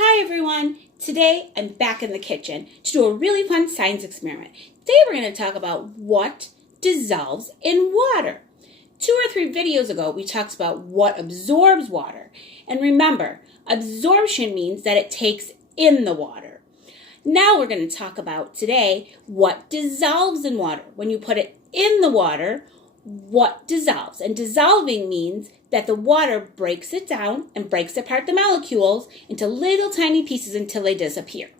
Hi everyone! Today I'm back in the kitchen to do a really fun science experiment. Today we're going to talk about what dissolves in water. 2 or 3 videos ago we talked about what absorbs water. And remember, absorption means that it takes in the water. Now we're going to talk about today what dissolves in water. When you put it in the water, what dissolves? And dissolving means that the water breaks it down and breaks apart the molecules into little tiny pieces until they disappear.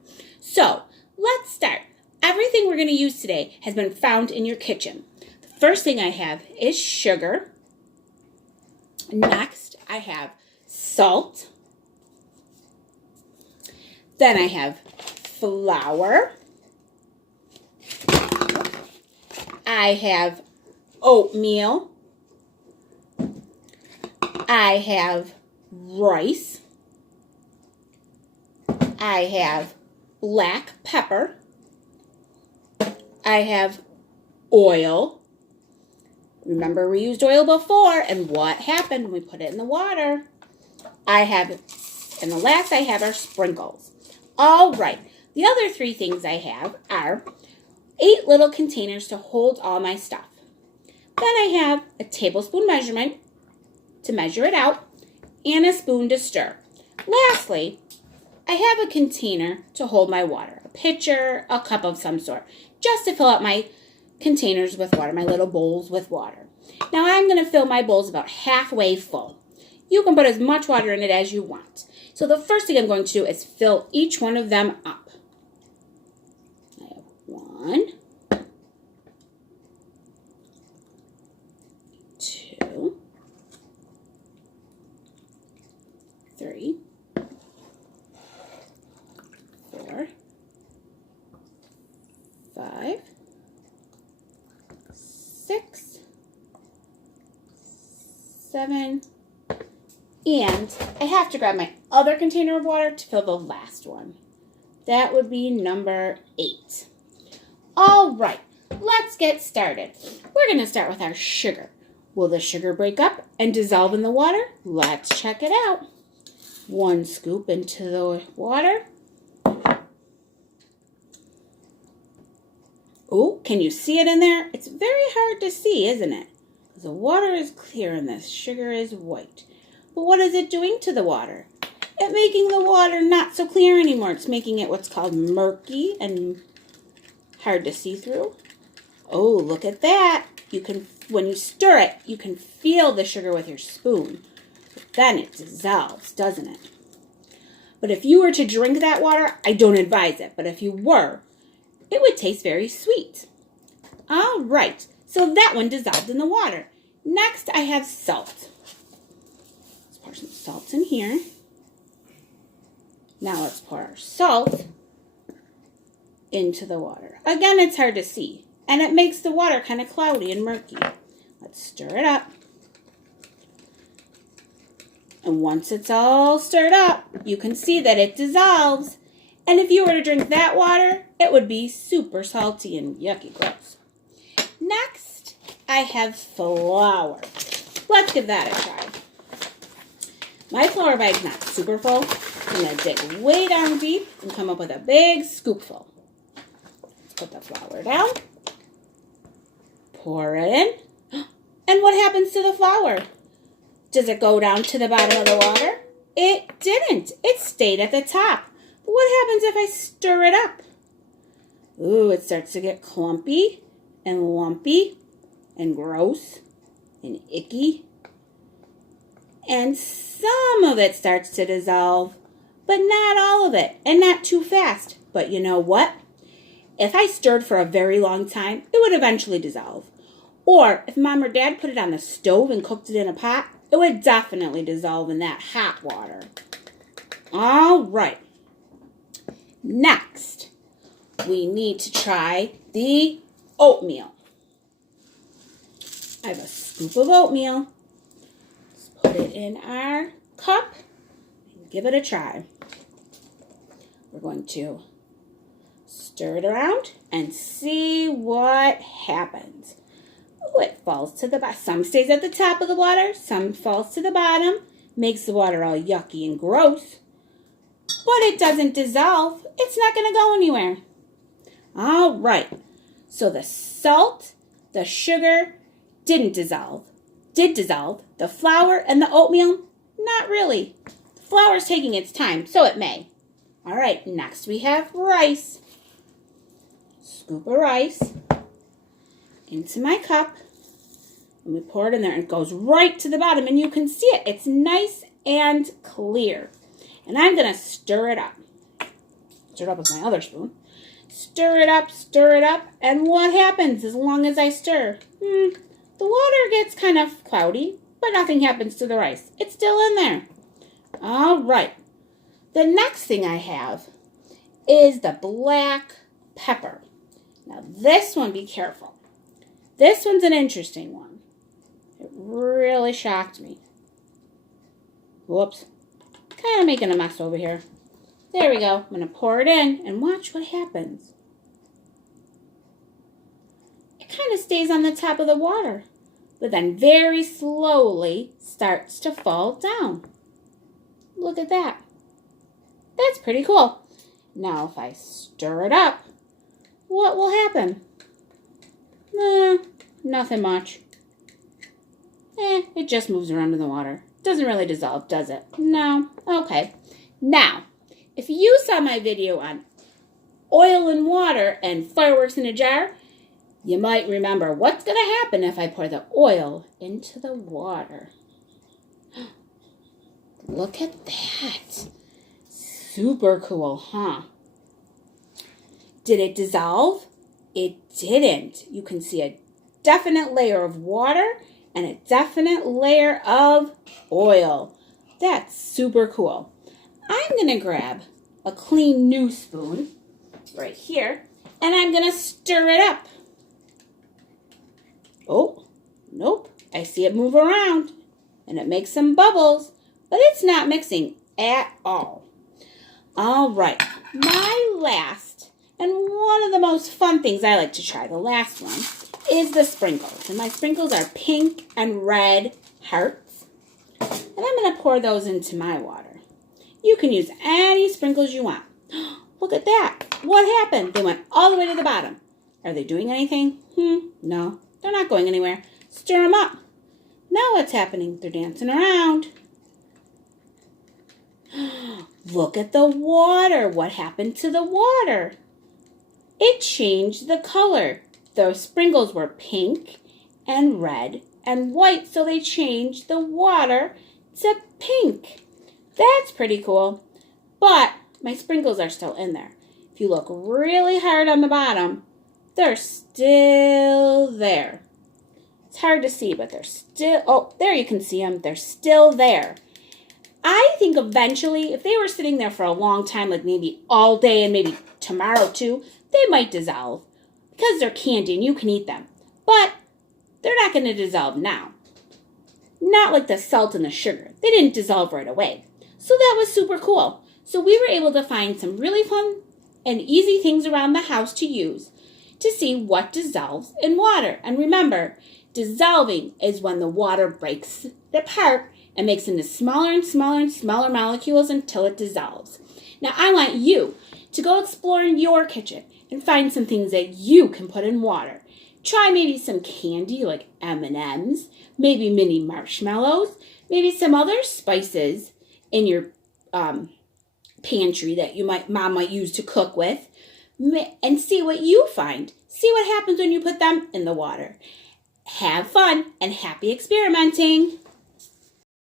So let's start. Everything we're going to use today has been found in your kitchen. The first thing I have is sugar. Next, I have salt. Then I have flour. I have oatmeal. I have rice. I have black pepper. I have oil. Remember, we used oil before, and what happened when we put it in the water? And the last I have are sprinkles. All right, the other 3 things I have are 8 little containers to hold all my stuff. Then I have a tablespoon measurement to measure it out and a spoon to stir. Lastly, I have a container to hold my water, a pitcher, a cup of some sort, just to fill up my containers with water, my little bowls with water. Now I'm going to fill my bowls about halfway full. You can put as much water in it as you want. So the first thing I'm going to do is fill each one of them up. I have 1, 2, 3, 4, 5, 6, 7, and I have to grab my other container of water to fill the last one. That would be number 8. All right, let's get started. We're going to start with our sugar. Will the sugar break up and dissolve in the water? Let's check it out. 1 scoop into the water. Oh, can you see it in there? It's very hard to see, isn't it? Because the water is clear and the sugar is white. But what is it doing to the water? It's making the water not so clear anymore. It's making it what's called murky and hard to see through. Oh, look at that. When you stir it, you can feel the sugar with your spoon. But then it dissolves, doesn't it? But if you were to drink that water, I don't advise it. But if you were, it would taste very sweet. All right, so that one dissolved in the water. Next, I have salt. Let's pour some salt in here. Now let's pour our salt into the water. Again, it's hard to see, and it makes the water kind of cloudy and murky. Let's stir it up. And once it's all stirred up, you can see that it dissolves. And if you were to drink that water, it would be super salty and yucky gross. Next, I have flour. Let's give that a try. My flour bag's not super full. I'm going to dig way down deep and come up with a big scoopful. Let's put the flour down. Pour it in. And what happens to the flour? Does it go down to the bottom of the water? It didn't. It stayed at the top. But what happens if I stir it up? Ooh, it starts to get clumpy and lumpy and gross and icky. And some of it starts to dissolve, but not all of it, and not too fast. But you know what? If I stirred for a very long time, it would eventually dissolve. Or if Mom or Dad put it on the stove and cooked it in a pot, it would definitely dissolve in that hot water. All right. Next, we need to try the oatmeal. I have a scoop of oatmeal. Let's put it in our cup and give it a try. We're going to stir it around and see what happens. Oh, it falls to the bottom. Some stays at the top of the water, some falls to the bottom, makes the water all yucky and gross. but it doesn't dissolve. It's not going to go anywhere. All right. So the salt, the sugar did dissolve. The flour and the oatmeal, not really. The flour's taking its time, so it may. All right, next we have rice. Scoop of rice into my cup. And we pour it in there, and it goes right to the bottom, and you can see it. It's nice and clear. And I'm going to stir it up. Stir it up with my other spoon. Stir it up, and what happens as long as I stir? The water gets kind of cloudy, but nothing happens to the rice. It's still in there. All right. The next thing I have is the black pepper. Now this one, be careful. This one's an interesting one. It really shocked me. Whoops. Kind of making a mess over here. There we go. I'm going to pour it in and watch what happens. It kind of stays on the top of the water, but then very slowly starts to fall down. Look at that. That's pretty cool. Now if I stir it up, what will happen? Nothing much. It just moves around in the water. Doesn't really dissolve, does it? No. Okay. Now, if you saw my video on oil and water and fireworks in a jar, you might remember what's going to happen if I pour the oil into the water. Look at that. Super cool, huh? Did it dissolve? It didn't. You can see a definite layer of water and a definite layer of oil. That's super cool. I'm going to grab a clean new spoon right here, and I'm going to stir it up. Oh, nope. I see it move around, and it makes some bubbles, but it's not mixing at all. All right, my last, and one of the most fun things I like to try, the last one, is the sprinkles. And my sprinkles are pink and red hearts. And I'm going to pour those into my water. You can use any sprinkles you want. Look at that. What happened? They went all the way to the bottom. Are they doing anything? No, they're not going anywhere. Stir them up. Now what's happening? They're dancing around. Look at the water. What happened to the water? It changed the color. The sprinkles were pink and red and white, so they changed the water to pink. That's pretty cool. But my sprinkles are still in there. If you look really hard on the bottom, they're still there. It's hard to see, but they're still, oh, there you can see them. They're still there. I think eventually, if they were sitting there for a long time, like maybe all day and maybe tomorrow too, they might dissolve because they're candy and you can eat them. But they're not going to dissolve now. Not like the salt and the sugar. They didn't dissolve right away. So that was super cool. So we were able to find some really fun and easy things around the house to use to see what dissolves in water. And remember, dissolving is when the water breaks apart and makes into smaller and smaller and smaller molecules until it dissolves. Now I want you to go explore in your kitchen and find some things that you can put in water. Try maybe some candy like M&Ms, maybe mini marshmallows, maybe some other spices in your pantry that mom might use to cook with, and see what you find. See what happens when you put them in the water. Have fun and happy experimenting.